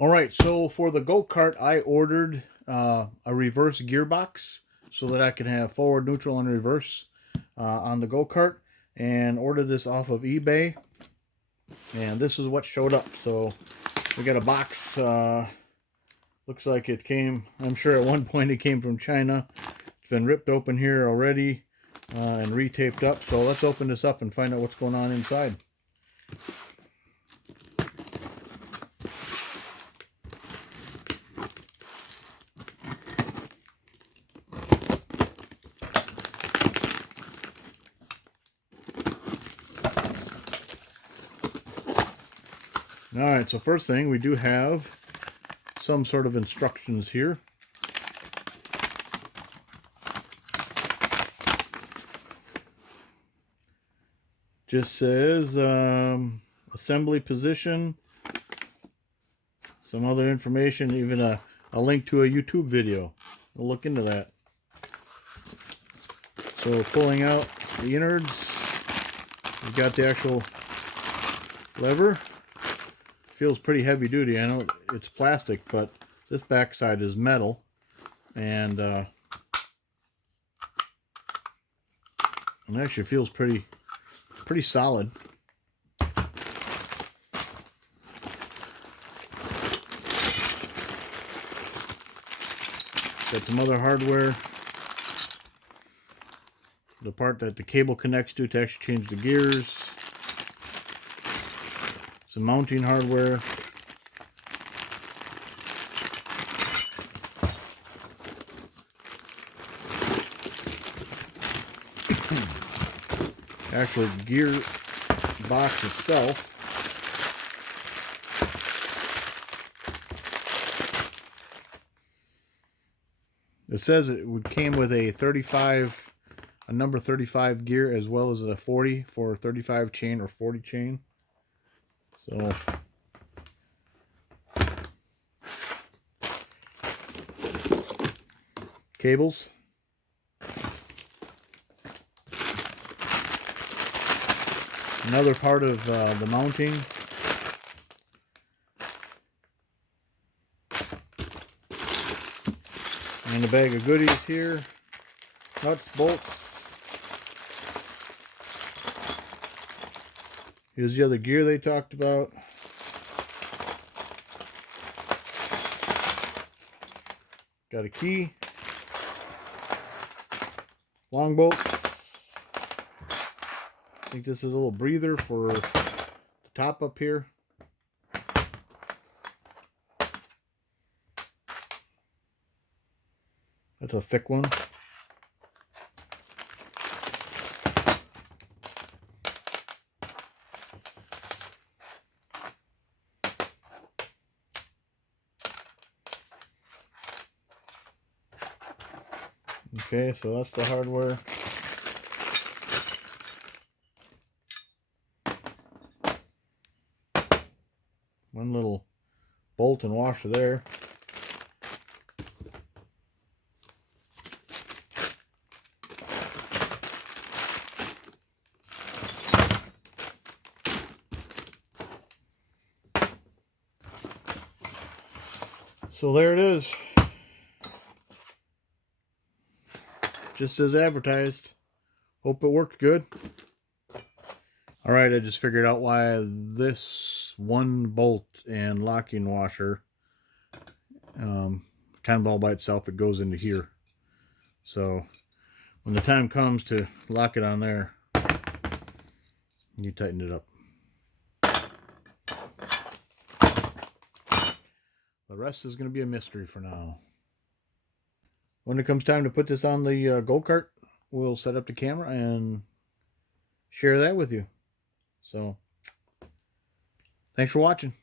Alright, so for the go-kart, I ordered a reverse gearbox so that I can have forward, neutral, and reverse on the go-kart, and ordered this off of eBay. And this is what showed up. So we got a box. Looks like it came, I'm sure at one point it came from China. It's been ripped open here already and retaped up. So let's open this up and find out what's going on inside. Alright, so first thing, we do have some sort of instructions here. Just says assembly position, some other information, even a link to a YouTube video. We'll look into that. So pulling out the innards, we've got the actual lever. Feels pretty heavy duty. I know it's plastic, but this backside is metal, and it actually feels pretty solid. Got some other hardware. The part that the cable connects to actually change the gears. Some mounting hardware. Actual gear box itself. It says it came with a number 35 gear, as well as a 40 for 35 chain or 40 chain. So cables. Another part of the mounting. And a bag of goodies here. Nuts, bolts. Here's the other gear they talked about. Got a key. Long bolt. I think this is a little breather for the top up here. That's a thick one. Okay, so that's the hardware. One little bolt and washer there. So there it is. Just as advertised. Hope it worked good. Alright, I just figured out why this one bolt and locking washer, kind of all by itself, it goes into here. So when the time comes to lock it on there, you tighten it up. The rest is going to be a mystery for now. When it comes time to put this on the go-kart, we'll set up the camera and share that with you. So, thanks for watching.